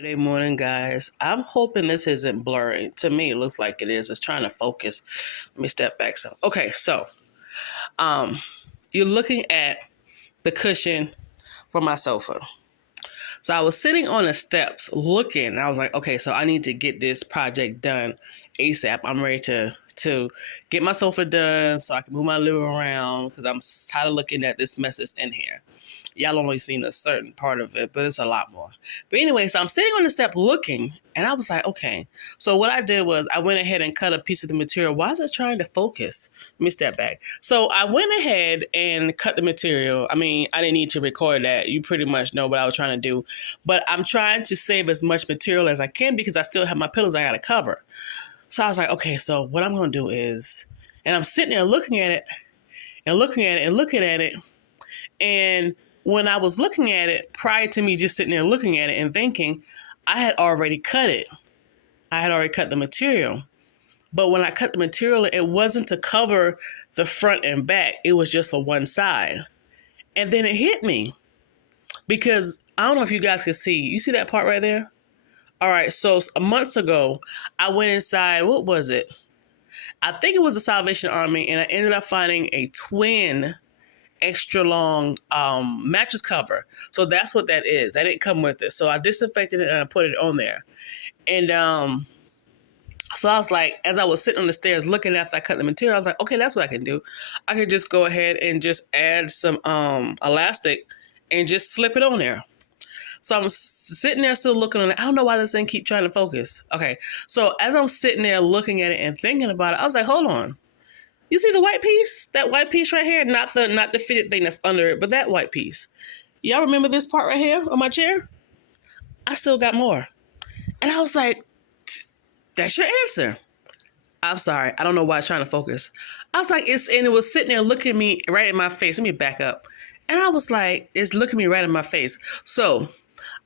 Saturday morning, guys. I'm hoping this isn't blurry. To me, it looks like it is. It's trying to focus. Let me step back some. Okay, so um, you're looking at the cushion for my sofa. So I was sitting on the steps looking. And I was like, okay, so I need to get this project done ASAP. I'm ready to get my sofa done so I can move my living room around because I'm tired of looking at this mess that's in here. Y'all only seen a certain part of it, but it's a lot more. But anyway, so I'm sitting on the step looking, and I was like, okay. So what I did was I went ahead and cut a piece of the material. Why is it trying to focus? Let me step back. So I went ahead and cut the material. I mean, I didn't need to record that. You pretty much know what I was trying to do. But I'm trying to save as much material as I can because I still have my pillows I got to cover. So I was like, okay, so what I'm going to do is, and I'm sitting there looking at it and looking at it and looking at it. And when I was looking at it, prior to me just sitting there looking at it and thinking, I had already cut it. I had already cut the material. But when I cut the material, it wasn't to cover the front and back. It was just for one side. And then it hit me because I don't know if you guys can see. You see that part right there? All right. So months ago, I went inside. What was it? I think it was the Salvation Army. And I ended up finding a twin extra long mattress cover. So that's what that is. That didn't come with it. So I disinfected it and I put it on there. And so I was like, as I was sitting on the stairs looking after I cut the material, I was like, okay, that's what I can do. I could just go ahead and just add some elastic and just slip it on there. So I'm sitting there still looking on it. I don't know why this thing keep trying to focus. Okay. So as I'm sitting there looking at it and thinking about it, I was like, hold on. You see the white piece? That white piece right here? Not the fitted thing that's under it, but that white piece. Y'all remember this part right here on my chair? I still got more. And I was like, that's your answer. I'm sorry. I don't know why it's trying to focus. I was like, and it was sitting there looking me right in my face. Let me back up. And I was like, it's looking me right in my face. So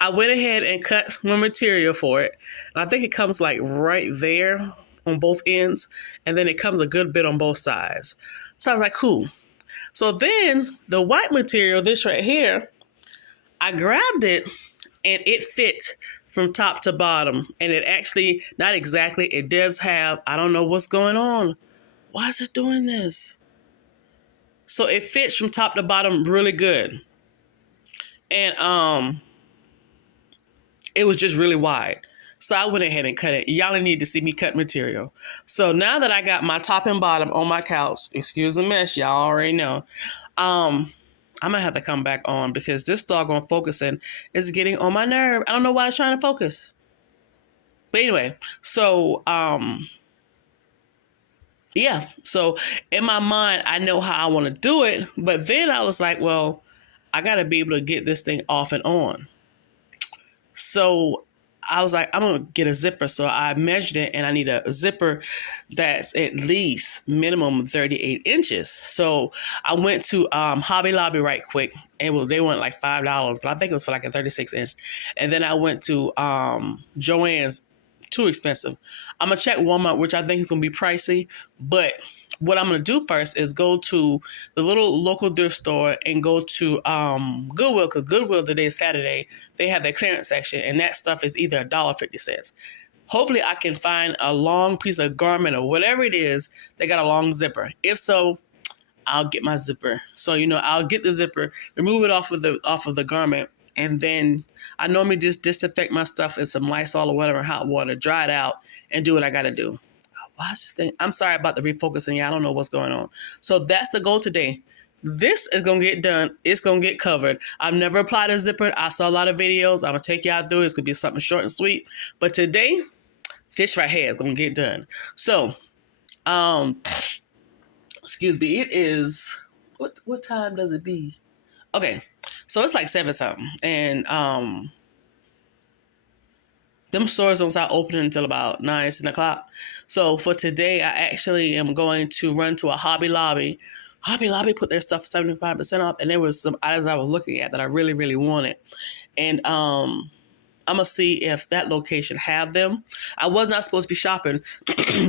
I went ahead and cut my material for it. And I think it comes like right there on both ends, and then it comes a good bit on both sides. So I was like, cool. So then the white material, this right here, I grabbed it and it fit from top to bottom. And it actually, not exactly, it does have, I don't know what's going on. Why is it doing this? So it fits from top to bottom really good. And it was just really wide. So I went ahead and cut it. Y'all need to see me cut material. So now that I got my top and bottom on my couch, excuse the mess, y'all already know, I'm going to have to come back on because this doggone focusing is getting on my nerve. I don't know why it's trying to focus. But anyway, so, yeah. So in my mind, I know how I want to do it. But then I was like, well, I got to be able to get this thing off and on. So I was like, I'm going to get a zipper. So I measured it and I need a zipper that's at least minimum 38 inches. So I went to Hobby Lobby right quick. And they went like $5, but I think it was for like a 36 inch. And then I went to Joann's, too expensive. I'm going to check Walmart, which I think is going to be pricey. But what I'm going to do first is go to the little local thrift store and go to Goodwill, because Goodwill today is Saturday. They have their clearance section, and that stuff is either $1.50. Hopefully, I can find a long piece of garment or whatever it is. They got a long zipper. If so, I'll get my zipper. So, I'll get the zipper, remove it off of the garment, and then I normally just disinfect my stuff in some Lysol or whatever, hot water, dry it out, and do what I got to do. Why is this thing? I'm sorry about the refocusing. I don't know what's going on. So that's the goal today. This is going to get done. It's going to get covered. I've never applied a zipper. I saw a lot of videos. I'm going to take y'all through it. It's going to be something short and sweet. But today, fish right here is going to get done. So, excuse me. It is, what time does it be? Okay. So it's like 7 something. And, them stores don't start opening until about 9, 10 o'clock. So for today, I actually am going to run to a Hobby Lobby. Hobby Lobby put their stuff 75% off, and there was some items I was looking at that I really, really wanted. And I'm going to see if that location have them. I was not supposed to be shopping,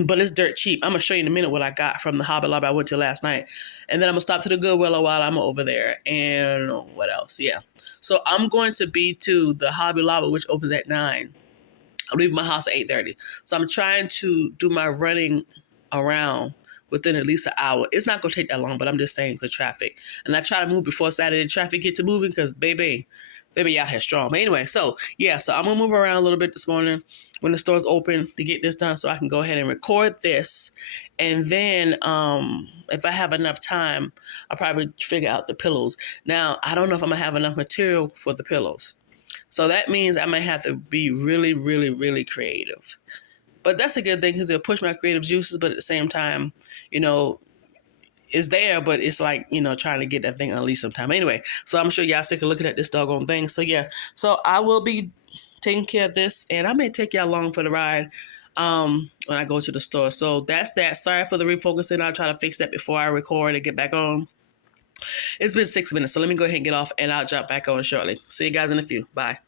but it's dirt cheap. I'm going to show you in a minute what I got from the Hobby Lobby I went to last night. And then I'm going to stop to the Goodwill while I'm over there. And what else? Yeah. So I'm going to be to the Hobby Lobby, which opens at 9. I'm leaving my house at 8:30. So I'm trying to do my running around within at least an hour. It's not going to take that long, but I'm just saying because traffic. And I try to move before Saturday traffic get to moving because, baby, out here strong. But anyway, so I'm going to move around a little bit this morning when the store's open to get this done so I can go ahead and record this. And then if I have enough time, I'll probably figure out the pillows. Now, I don't know if I'm going to have enough material for the pillows. So that means I might have to be really, really, really creative. But that's a good thing because it'll push my creative juices. But at the same time, it's there, but it's like, trying to get that thing unleashed sometime. Anyway, so I'm sure y'all sick of looking at this doggone thing. So yeah, so I will be taking care of this, and I may take y'all along for the ride when I go to the store. So that's that. Sorry for the refocusing. I'll try to fix that before I record and get back on. It's been 6 minutes, so let me go ahead and get off, and I'll jump back on shortly. See you guys in a few. Bye.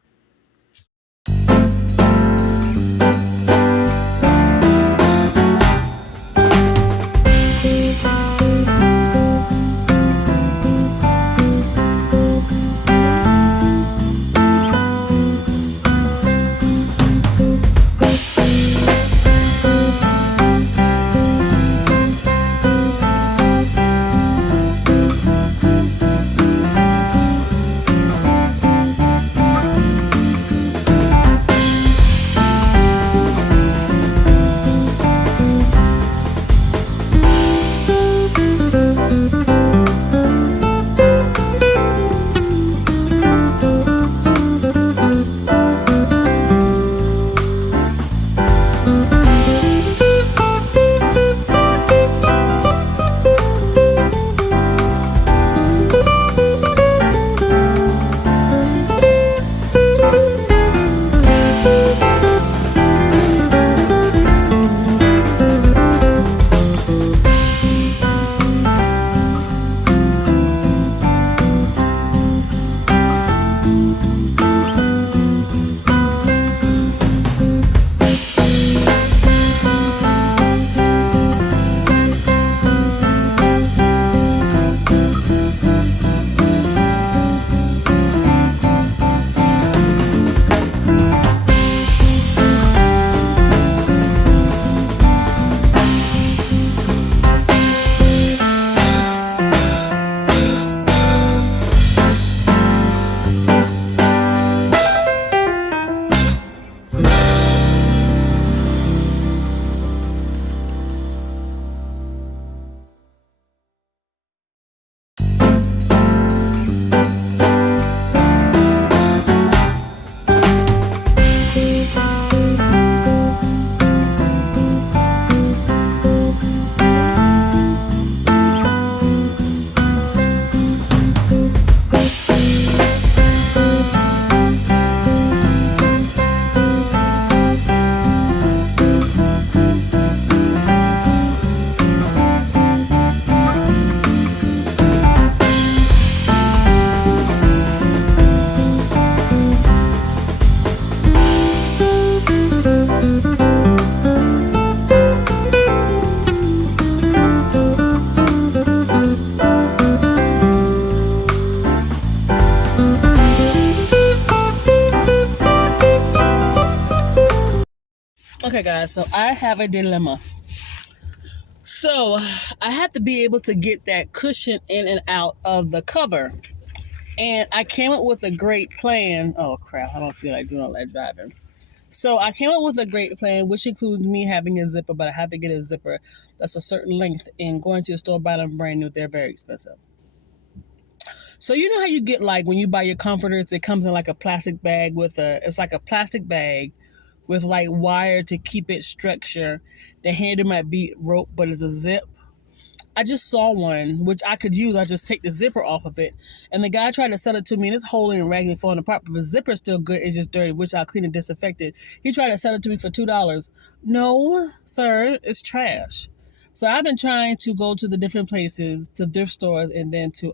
Okay, guys, so I have a dilemma. So I have to be able to get that cushion in and out of the cover. And I came up with a great plan. Oh, crap, I don't feel like doing all that driving. So I came up with a great plan, which includes me having a zipper, but I have to get a zipper that's a certain length. And going to the store, buying them brand new, they're very expensive. So you know how you get, like, when you buy your comforters, it comes in like a plastic bag it's like a plastic bag with like wire to keep it structure. The handle might be rope, but it's a zip. I just saw one, which I could use. I just take the zipper off of it. And the guy tried to sell it to me, and it's holding and ragging, falling apart. But the zipper's still good. It's just dirty, which I'll clean and disinfect it. He tried to sell it to me for $2. No, sir, it's trash. So I've been trying to go to the different places, to thrift stores, and then to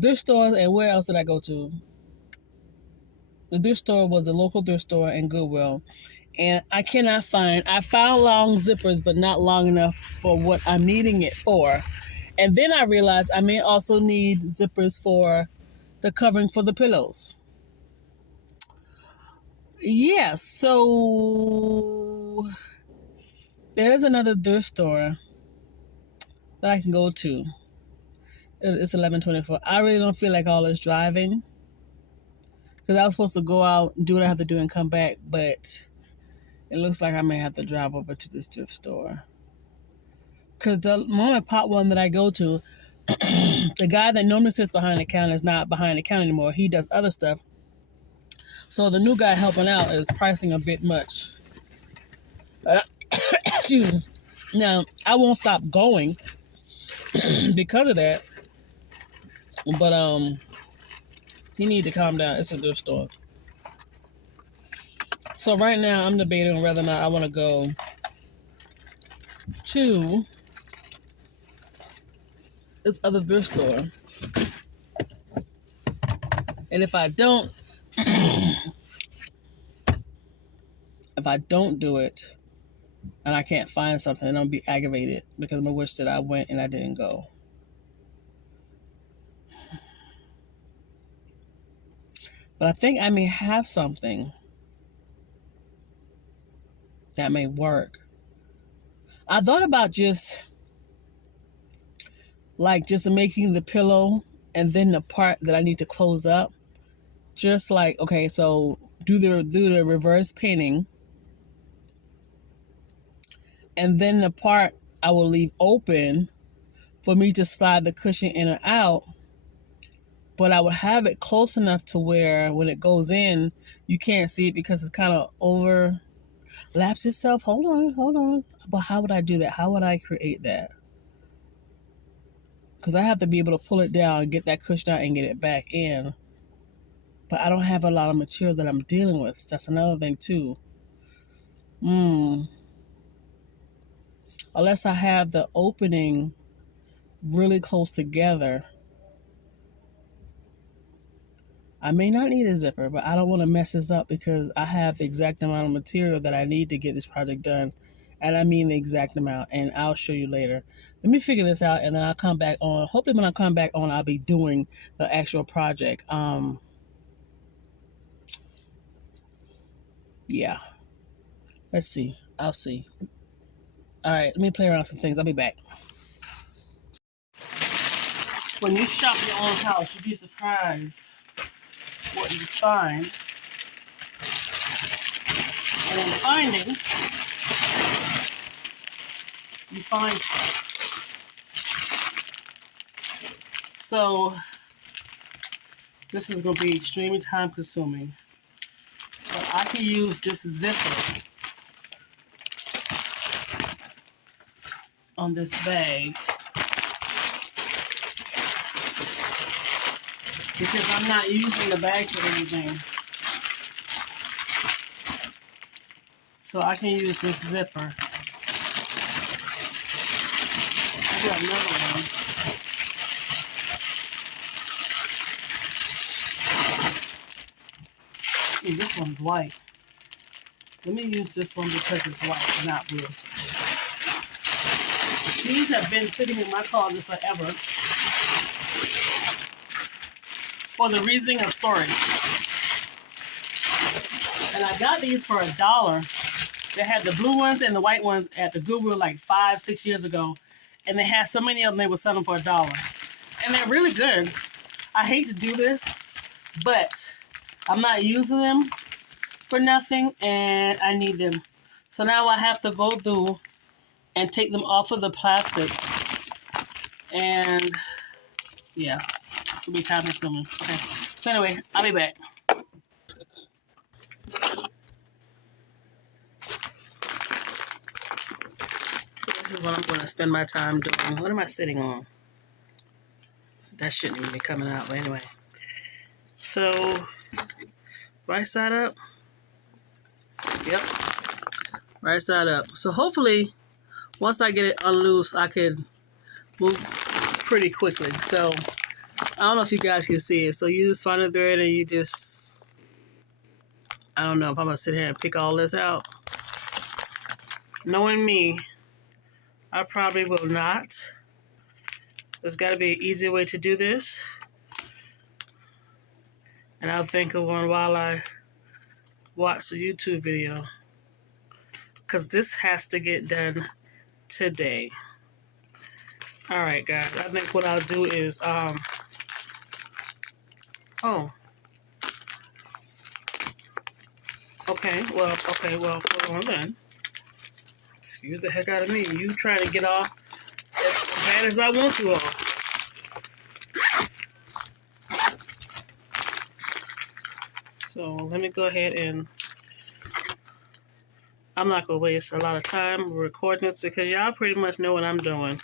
thrift stores. And where else did I go to? The thrift store was the local thrift store in Goodwill. And I cannot find, I found long zippers, but not long enough for what I'm needing it for. And then I realized I may also need zippers for the covering for the pillows. Yeah, so there's another thrift store that I can go to. It's 11:24. I really don't feel like all this driving because I was supposed to go out and do what I have to do and come back, but it looks like I may have to drive over to this thrift store. Because the mom and pop one that I go to, the guy that normally sits behind the counter is not behind the counter anymore. He does other stuff. So the new guy helping out is pricing a bit much. Excuse me. Now, I won't stop going because of that. But you need to calm down. It's a thrift store. So right now I'm debating on whether or not I want to go to this other thrift store. And if I don't do it and I can't find something, then I'll be aggravated because I'm gonna wish that I went and I didn't go. But I think I may have something that may work. I thought about just making the pillow and then the part that I need to close up. Just like, okay, so do the reverse pinning. And then the part I will leave open for me to slide the cushion in and out. But I would have it close enough to where when it goes in, you can't see it because it's kind of overlaps itself. Hold on. But how would I do that? How would I create that? Because I have to be able to pull it down, get that cushion out, and get it back in. But I don't have a lot of material that I'm dealing with. That's another thing, too. Unless I have the opening really close together. I may not need a zipper, but I don't want to mess this up because I have the exact amount of material that I need to get this project done. And I mean the exact amount, and I'll show you later. Let me figure this out, and then I'll come back on. Hopefully when I come back on, I'll be doing the actual project. Yeah. Let's see. I'll see. All right, let me play around with some things. I'll be back. When you shop your own house, you'd be surprised what you find. And in finding, you find stuff. So this is going to be extremely time consuming. But I can use this zipper on this bag because I'm not using the bag for anything. So I can use this zipper. I got another one. Ooh, this one's white. Let me use this one because it's white, not blue. These have been sitting in my closet forever for the reasoning of storage. And I got these for $1. They had the blue ones and the white ones at the Goodwill like 5-6 years ago. And they had so many of them, they would sell them for $1. And they're really good. I hate to do this, but I'm not using them for nothing and I need them. So now I have to go through and take them off of the plastic. And yeah, it'll be time consuming. Okay. So anyway, I'll be back. This is what I'm going to spend my time doing. What am I sitting on? That shouldn't even be coming out, but anyway. So, right side up. Yep. Right side up. So hopefully, once I get it unloosed, I could move pretty quickly. So, I don't know if you guys can see it. So you just find a thread and you just I don't know if I'm going to sit here and pick all this out. Knowing me, I probably will not. There's got to be an easier way to do this. And I'll think of one while I watch the YouTube video. Because this has to get done today. Alright, guys. I think what I'll do is, Okay, well, hold on then. Excuse the heck out of me. You trying to get off as bad as I want you all. So let me go ahead and I'm not going to waste a lot of time recording this because y'all pretty much know what I'm doing.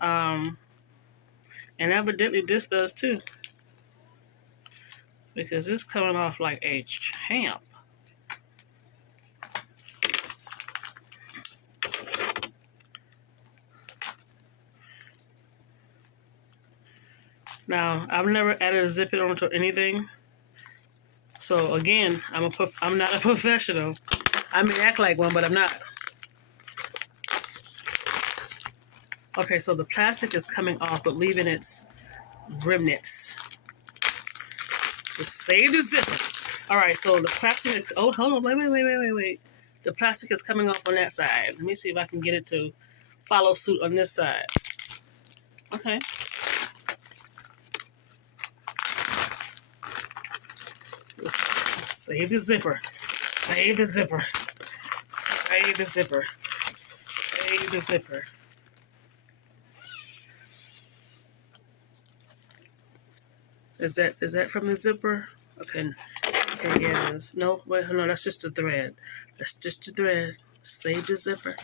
And evidently this does too. Because it's coming off like a champ. Now, I've never added a zipper onto anything. So again, I'm not a professional. I may act like one, but I'm not. Okay, so the plastic is coming off, but leaving its remnants. Just save the zipper. All right, so the plastic is, oh, hold on, wait. The plastic is coming off on that side. Let me see if I can get it to follow suit on this side. Okay. Save the zipper. Save the zipper. Save the zipper. Save the zipper. Is that from the zipper? Okay, yeah, it is. No, wait, no, that's just the thread. That's just the thread. Save the zipper.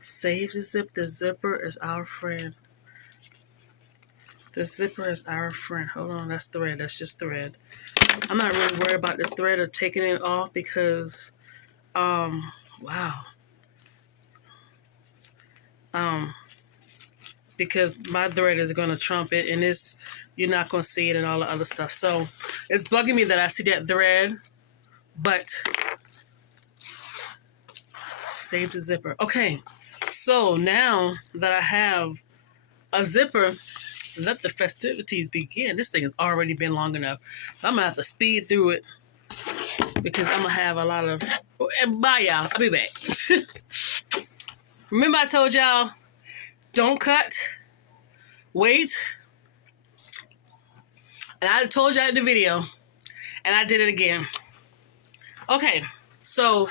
Save the zip. The zipper is our friend. The zipper is our friend. Hold on, that's thread. That's just thread. I'm not really worried about this thread or taking it off because, wow. Because my thread is going to trump it, and it's, you're not going to see it and all the other stuff. So it's bugging me that I see that thread, but save the zipper. Okay, so now that I have a zipper, let the festivities begin. This thing has already been long enough. So I'm going to have to speed through it because I'm going to have a lot of... And bye, y'all. I'll be back. Remember I told y'all, don't cut. Wait. And I told y'all in the video, and I did it again. Okay, so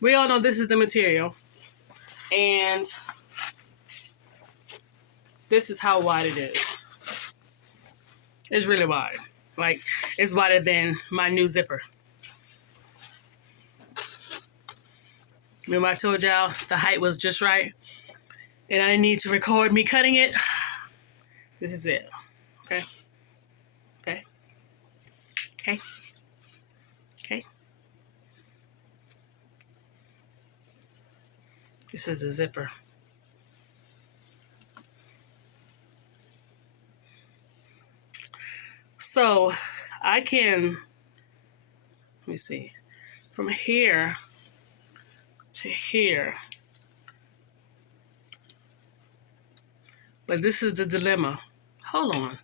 we all know this is the material. And this is how wide it is. It's really wide. Like, it's wider than my new zipper. Remember I told y'all the height was just right? And I need to record me cutting it. This is it. Okay? Okay? Okay? Okay? This is the zipper. So I can, let me see, from here to here. But this is the dilemma. Hold on.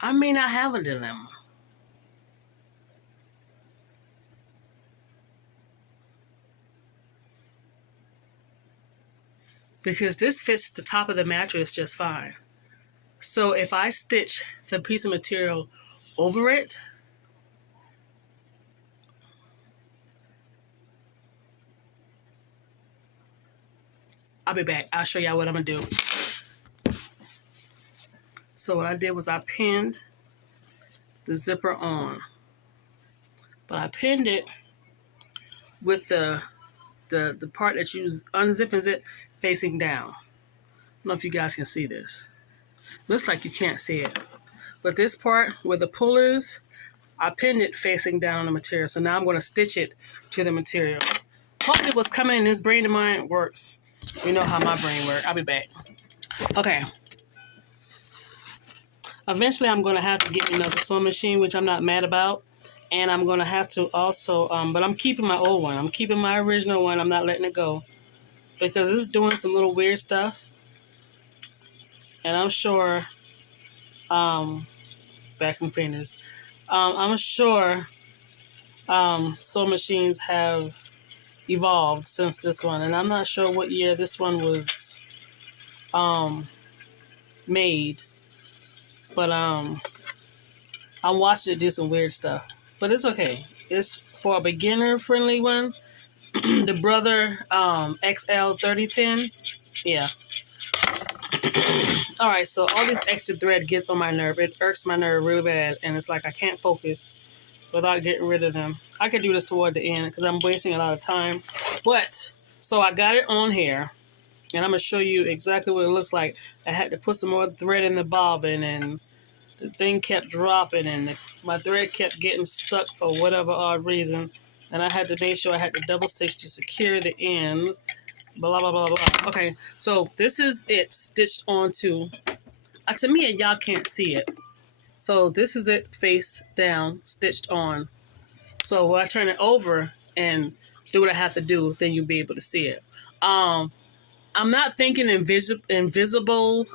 I may not have a dilemma. Because this fits the top of the mattress just fine. So if I stitch the piece of material over it, I'll be back. I'll show y'all what I'm going to do. So what I did was I pinned the zipper on. But I pinned it with the part that you unzip and zip facing down. I don't know if you guys can see this. Looks like you can't see it. But this part where the pull is, I pinned it facing down on the material. So now I'm going to stitch it to the material. Hopefully what's coming in this brain of mine works. You know how my brain works. I'll be back. Okay. Eventually, I'm going to have to get another sewing machine, which I'm not mad about. And I'm going to have to also, but I'm keeping my old one. I'm keeping my original one. I'm not letting it go because it's doing some little weird stuff. And I'm sure, vacuum cleaners, I'm sure sewing machines have evolved since this one. And I'm not sure what year this one was made. But I watched it do some weird stuff. But it's okay. It's for a beginner-friendly one. The Brother XL 3010. Yeah. All right, so all this extra thread gets on my nerve. It irks my nerve really bad, and it's like I can't focus without getting rid of them. I could do this toward the end because I'm wasting a lot of time. But, so I got it on here, and I'm going to show you exactly what it looks like. I had to put some more thread in the bobbin, and the thing kept dropping, and my thread kept getting stuck for whatever odd reason. And I had to make sure I had to double stitch to secure the ends. Blah, blah, blah, blah. Okay, so this is it stitched onto. To me, y'all can't see it. So this is it face down, stitched on. So when I turn it over and do what I have to do, then you'll be able to see it. I'm not thinking invisible,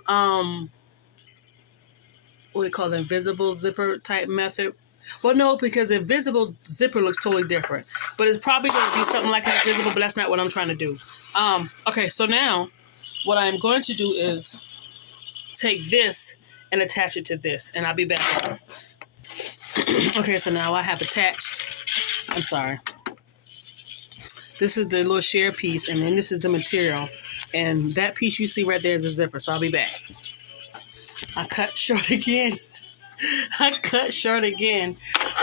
what do you call it, invisible zipper type method. Well, no, because invisible zipper looks totally different. But it's probably going to be something like invisible, but that's not what I'm trying to do. Okay, so now what I'm going to do is take this and attach it to this, and I'll be back. Okay, so now I have attached, I'm sorry. This is the little sheer piece, and then this is the material. And that piece you see right there is a zipper, so I'll be back. I cut short again.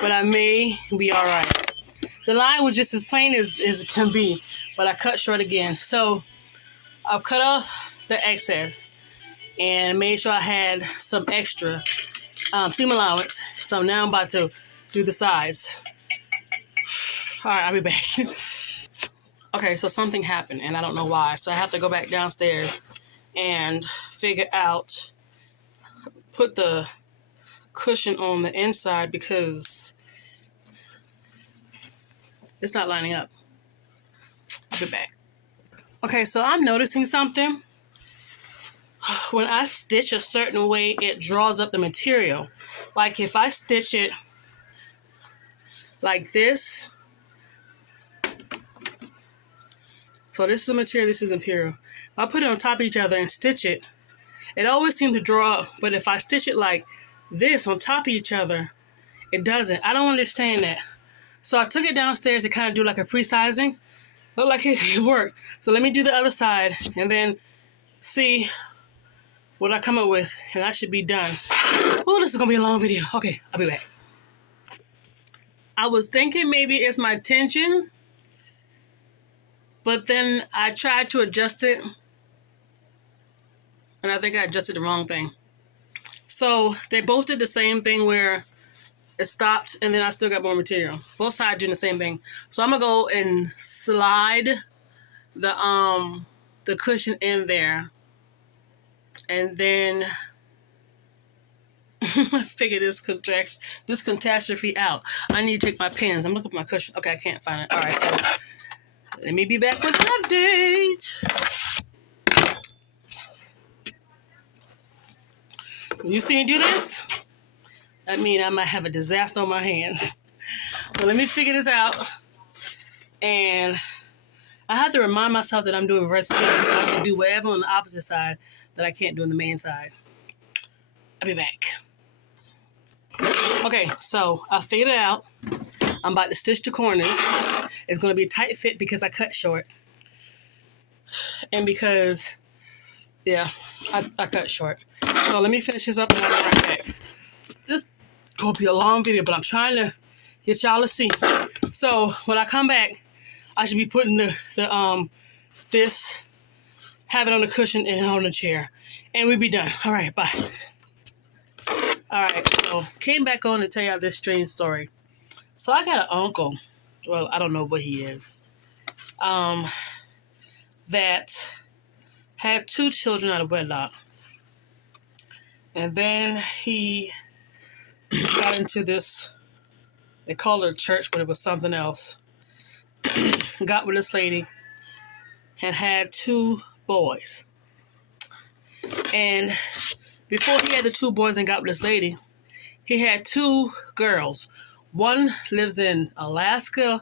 But I may be all right. The line was just as plain as it can be, but I cut short again. So I'll cut off the excess and made sure I had some extra seam allowance. So now I'm about to do the sides. All right, I'll be back. Okay, so something happened, and I don't know why. So I have to go back downstairs and figure out, put the cushion on the inside because it's not lining up. I'll be back. Okay, so I'm noticing something. When I stitch a certain way, it draws up the material. Like if I stitch it like this, so this is the material, this is imperial. If I put it on top of each other and stitch it, it always seems to draw up. But if I stitch it like this on top of each other, it doesn't. I don't understand that. So I took it downstairs to kind of do like a pre-sizing. Looked like it worked. So let me do the other side and then see what I come up with, and I should be done. Oh, this is gonna be a long video. Okay, I'll be back. I was thinking maybe it's my tension, but then I tried to adjust it, and I think I adjusted the wrong thing. So they both did the same thing where it stopped, and then I still got more material. Both sides doing the same thing. So I'm gonna go and slide the cushion in there, and then figure this catastrophe out. I need to take my pins. I'm looking for my cushion. Okay, I can't find it. All right, so let me be back with an update. When you see me do this, that means I might have a disaster on my hands. But let me figure this out. And I have to remind myself that I'm doing reverse spin so I can do whatever on the opposite side that I can't do on the main side. I'll be back. Okay, so I figured it out. I'm about to stitch the corners. It's going to be a tight fit because I cut short. And because, yeah, I cut short. So let me finish this up and I'll be right back. This is going to be a long video, but I'm trying to get y'all to see. So when I come back, I should be putting this, have it on the cushion and on the chair. And we'll be done. All right, bye. All right, so came back on to tell y'all this strange story. So I got an uncle, well, I don't know what he is, that had 2 children out of wedlock. And then he got into this, they called it a church, but it was something else. Got with this lady and had 2 boys. And before he had the 2 boys and got with this lady, he had 2 girls. One lives in Alaska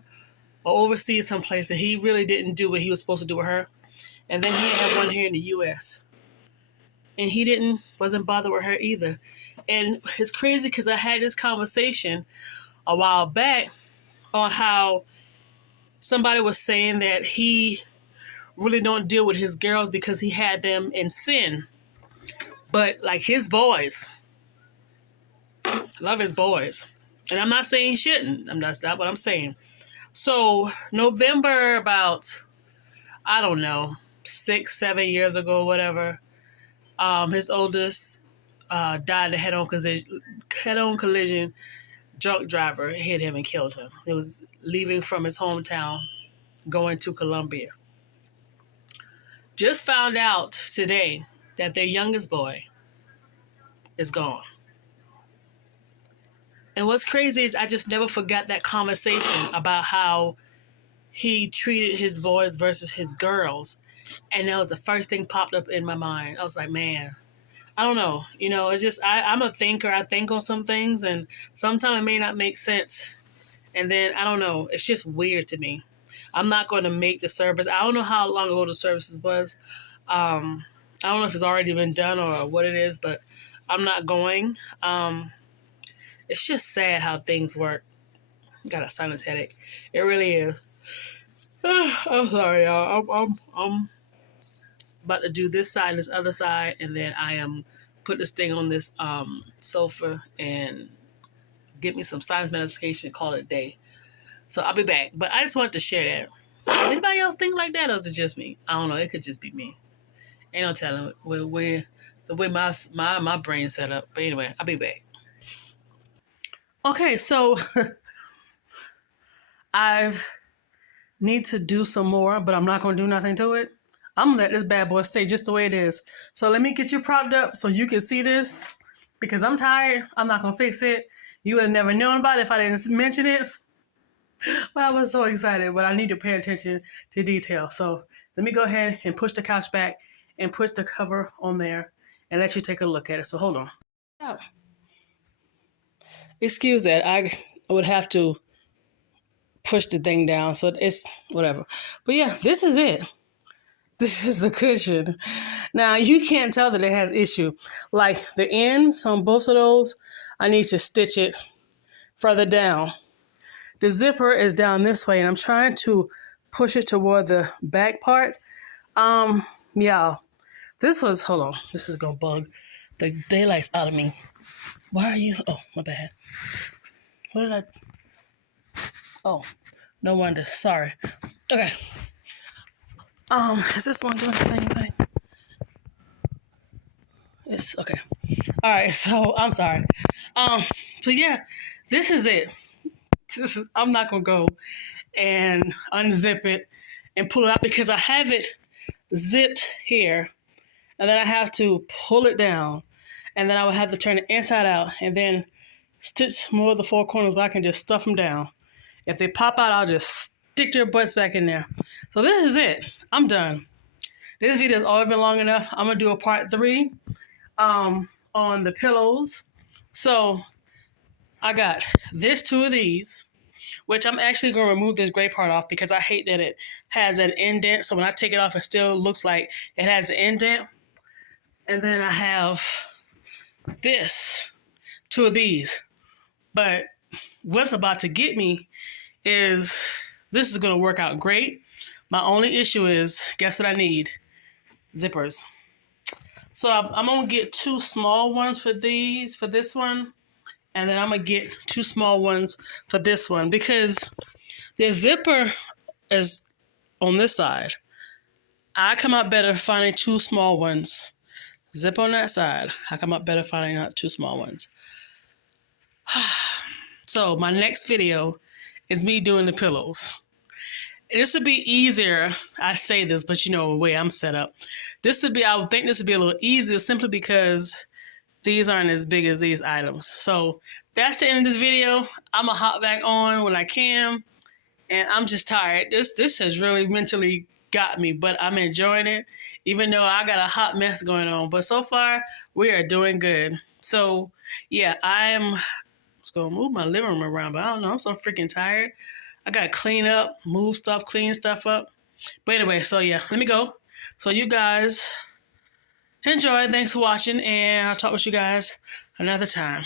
or overseas someplace, and he really didn't do what he was supposed to do with her. And then he had one here in the U.S. And he wasn't bothered with her either. And it's crazy because I had this conversation a while back on how somebody was saying that he really don't deal with his girls because he had them in sin. But like his boys, love his boys. And I'm not saying he shouldn't. That's not what I'm saying. So November, about, I don't know, 6, 7 years ago, whatever, his oldest died in a head-on collision. Drunk driver hit him and killed him. He was leaving from his hometown, going to Colombia. Just found out today that their youngest boy is gone. And what's crazy is I just never forgot that conversation about how he treated his boys versus his girls. And that was the first thing popped up in my mind. I was like, man, I don't know. You know, it's just, I'm a thinker. I think on some things, and sometimes it may not make sense. And then, I don't know. It's just weird to me. I'm not going to make the service. I don't know how long ago the services was. I don't know if it's already been done or what it is, but I'm not going. It's just sad how things work. Got a sinus headache. It really is. I'm sorry, y'all. I'm about to do this side and this other side, and then I am put this thing on this sofa and get me some sinus medication and call it a day. So I'll be back. But I just wanted to share that. Anybody else think like that, or is it just me? I don't know. It could just be me. Ain't no telling the way my brain's set up. But anyway, I'll be back. Okay, so I need to do some more, but I'm not going to do nothing to it. I'm going to let this bad boy stay just the way it is. So let me get you propped up so you can see this, because I'm tired. I'm not going to fix it. You would have never known about it if I didn't mention it. But I was so excited, but I need to pay attention to detail. So let me go ahead and push the couch back and push the cover on there and let you take a look at it. So hold on. Excuse that. I would have to push the thing down, so it's whatever. But yeah, this is it. This is the cushion. Now, you can't tell that it has issue. Like the ends on both of those, I need to stitch it further down. The zipper is down this way, and I'm trying to push it toward the back part. Yeah, this was, hold on, this is gonna bug the daylights out of me. Why are you, oh, my bad. What did I, oh, no wonder, sorry. Okay. Is this one doing the same thing? It's, okay. All right, so, I'm sorry. So yeah, this is it. I'm not gonna go and unzip it and pull it out because I have it zipped here, and then I have to pull it down, and then I will have to turn it inside out and then stitch more of the 4 corners where I can just stuff them down. If they pop out, I'll just stick their butts back in there. So this is it. I'm done. This video has already been long enough. I'm gonna do a part 3 on the pillows. So I got 2 of these, which I'm actually going to remove this gray part off because I hate that it has an indent. So when I take it off, it still looks like it has an indent. And then I have 2 of these. But what's about to get me is this is going to work out great. My only issue is, guess what I need? Zippers. So I'm going to get 2 small ones for this one. And then I'm going to get 2 small ones for this one because the zipper is on this side. I come out better finding 2 small ones. Zip on that side. I come out better finding out 2 small ones. So my next video is me doing the pillows. This would be easier. I say this, but you know the way I'm set up. I would think this would be a little easier simply because these aren't as big as these items. So that's the end of this video. I'm going to hop back on when I can. And I'm just tired. This has really mentally got me, but I'm enjoying it, even though I got a hot mess going on. But so far, we are doing good. So, yeah, I'm just going to move my living room around, but I don't know. I'm so freaking tired. I got to clean up, move stuff, clean stuff up. But anyway, so yeah, let me go. So you guys enjoy. Thanks for watching, and I'll talk with you guys another time.